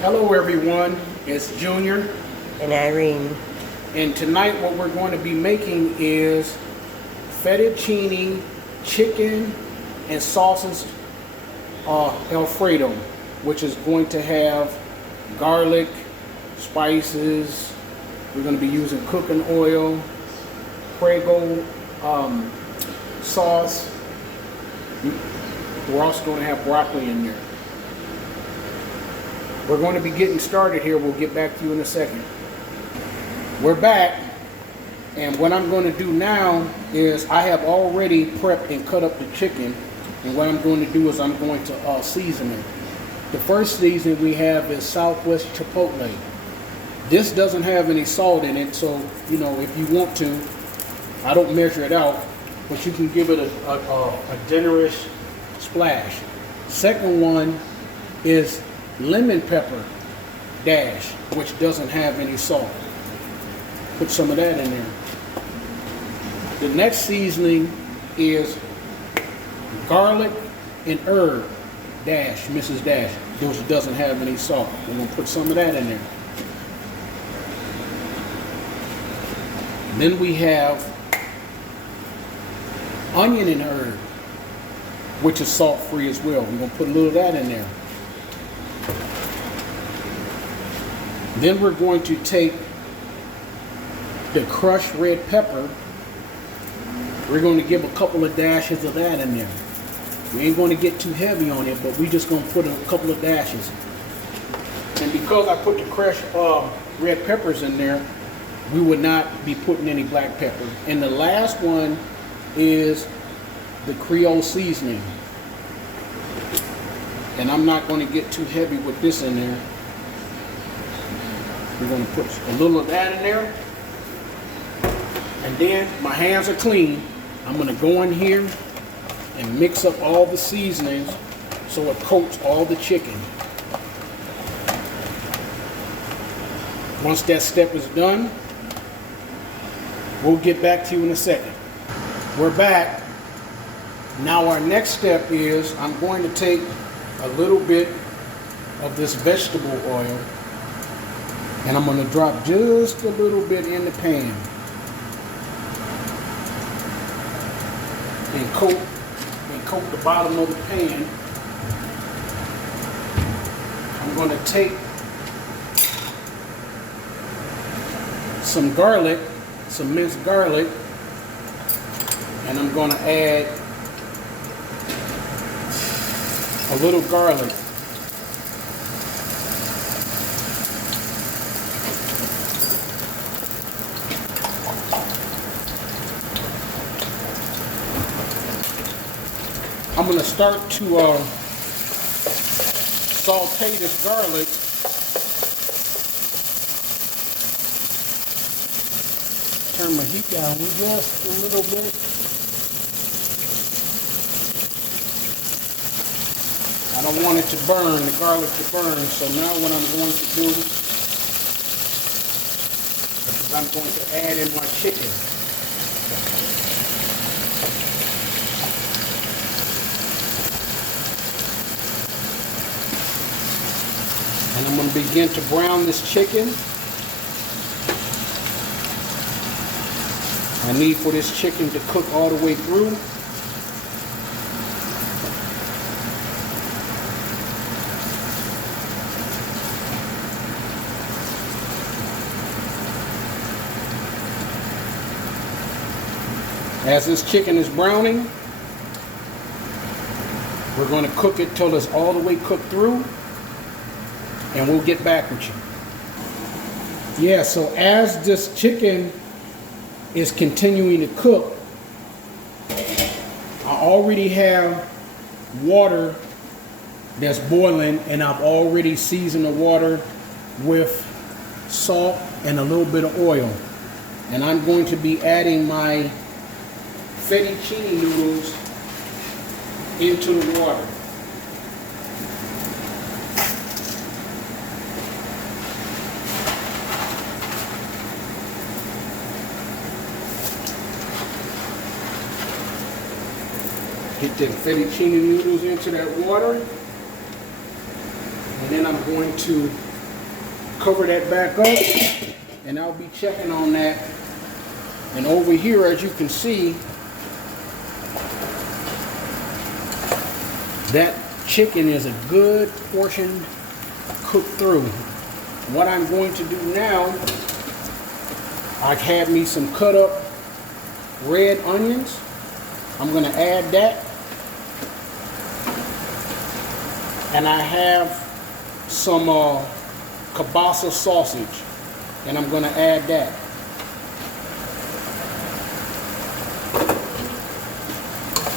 Hello everyone, it's Junior. And Irene. And tonight what we're going to be making is fettuccine chicken and sausage Alfredo, which is going to have garlic, spices. We're going to be using cooking oil, Prego sauce. We're also going to have broccoli in there. We're going to be getting started here. We'll get back to you in a second. We're back, and what I'm going to do now is I have already prepped and cut up the chicken, and what I'm going to do is I'm going to season it. The first seasoning we have is Southwest Chipotle. This doesn't have any salt in it, so you know, if you want to, I don't measure it out, but you can give it a generous splash. Second one is lemon pepper dash, which doesn't have any salt. Put some of that in there. The next seasoning is garlic and herb dash, Mrs. Dash, which doesn't have any salt. We're going to put some of that in there. Then we have onion and herb, which is salt free as well. We're going to put a little of that in there. Then we're going to take the crushed red pepper. We're going to give a couple of dashes of that in there. We ain't going to get too heavy on it, but we're just going to put a couple of dashes. And because I put the crushed red peppers in there, we would not be putting any black pepper. And the last one is the Creole seasoning. And I'm not going to get too heavy with this in there. We're going to put a little of that in there. And then my hands are clean. I'm going to go in here and mix up all the seasonings so it coats all the chicken. Once that step is done, we'll get back to you in a second. We're back. Now our next step is I'm going to take a little bit of this vegetable oil, and I'm going to drop just a little bit in the pan and coat the bottom of the pan. I'm going to take some garlic, some minced garlic, and I'm going to add a little garlic. I'm going to start to saute this garlic. Turn my heat down just a little bit. I don't want it to burn, the garlic to burn, so now what I'm going to do is I'm going to add in my chicken. And I'm going to begin to brown this chicken. I need for this chicken to cook all the way through. As this chicken is browning, we're going to cook it till it's all the way cooked through, and we'll get back with you. Yeah, so as this chicken is continuing to cook, I already have water that's boiling, and I've already seasoned the water with salt and a little bit of oil. And I'm going to be adding my fettuccine noodles into the water. Get the fettuccine noodles into that water. And then I'm going to cover that back up, and I'll be checking on that. And over here, as you can see, that chicken is a good portion cooked through. What I'm going to do now, I have me some cut up red onions. I'm going to add that. And I have some kielbasa sausage, and I'm going to add that.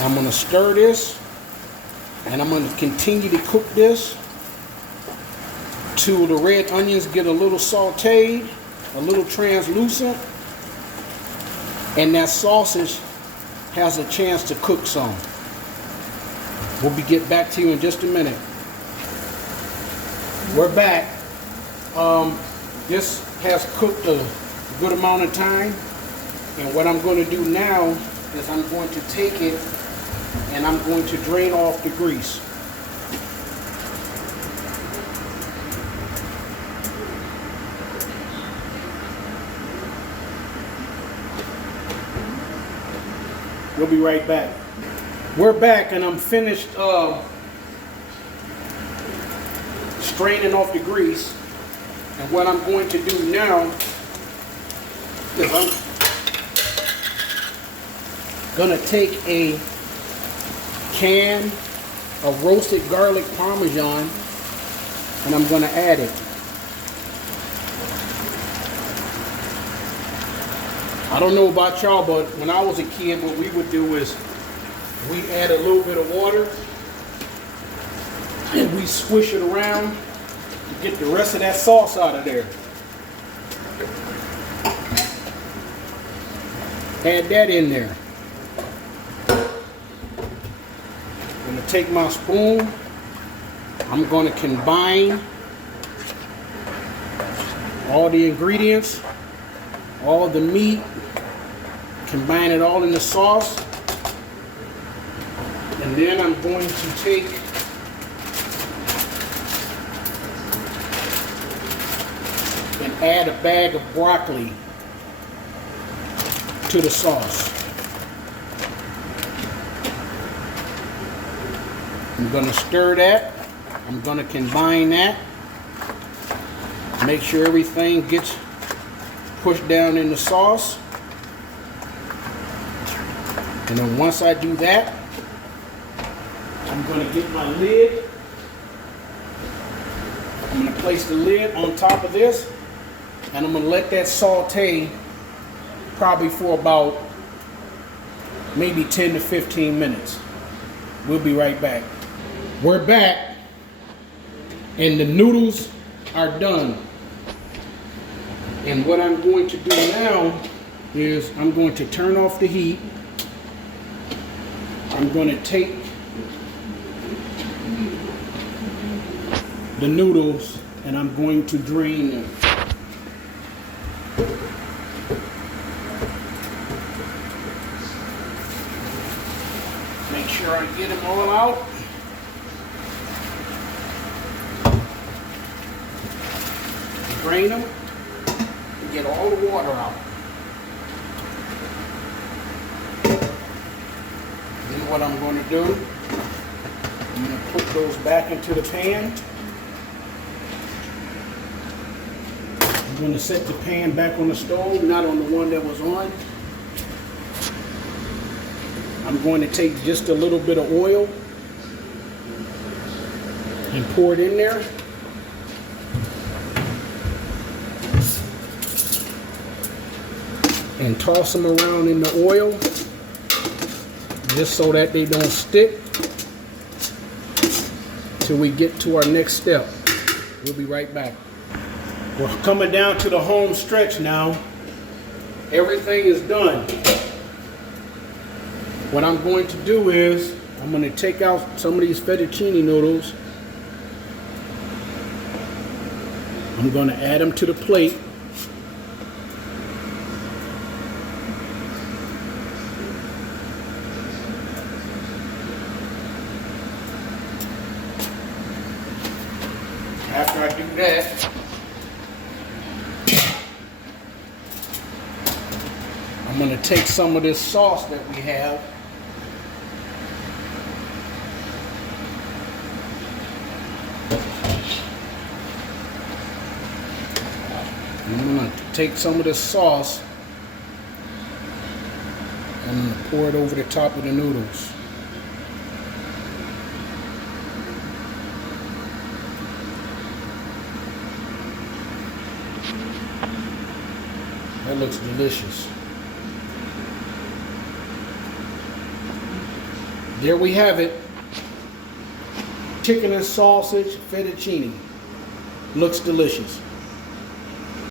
I'm going to stir this, and I'm going to continue to cook this till the red onions get a little sauteed, a little translucent, and that sausage has a chance to cook some. We'll get back to you in just a minute. We're back. This has cooked a good amount of time, and what I'm going to do now is I'm going to take it and I'm going to drain off the grease. We'll be right back. We're back, and I'm finished straining off the grease. And what I'm going to do now is I'm going to take a can of roasted garlic parmesan, and I'm going to add it. I don't know about y'all, but when I was a kid, what we would do is we add a little bit of water and we swish it around to get the rest of that sauce out of there. Add that in there. I'm going to take my spoon. I'm going to combine all the ingredients, all the meat, combine it all in the sauce, and then I'm going to take and add a bag of broccoli to the sauce. I'm going to stir that. I'm going to combine that. Make sure everything gets pushed down in the sauce. And then once I do that, I'm going to get my lid. I'm going to place the lid on top of this, and I'm going to let that saute probably for about maybe 10 to 15 minutes. We'll be right back. We're back, and the noodles are done. And what I'm going to do now is I'm going to turn off the heat. I'm going to take the noodles and I'm going to drain them. Make sure I get them all out. Drain them and get all the water out. Then what I'm going to do, I'm going to put those back into the pan. I'm going to set the pan back on the stove, not on the one that was on. I'm going to take just a little bit of oil and pour it in there. And toss them around in the oil just so that they don't stick till we get to our next step. We'll be right back. We're coming down to the home stretch now. Everything is done. What I'm going to do is I'm going to take out some of these fettuccine noodles. I'm going to add them to the plate. After I do that, going to take some of this sauce that we have. I'm going to take some of this sauce and I'm going to pour it over the top of the noodles. That looks delicious. There we have it. Chicken and sausage fettuccine. Looks delicious.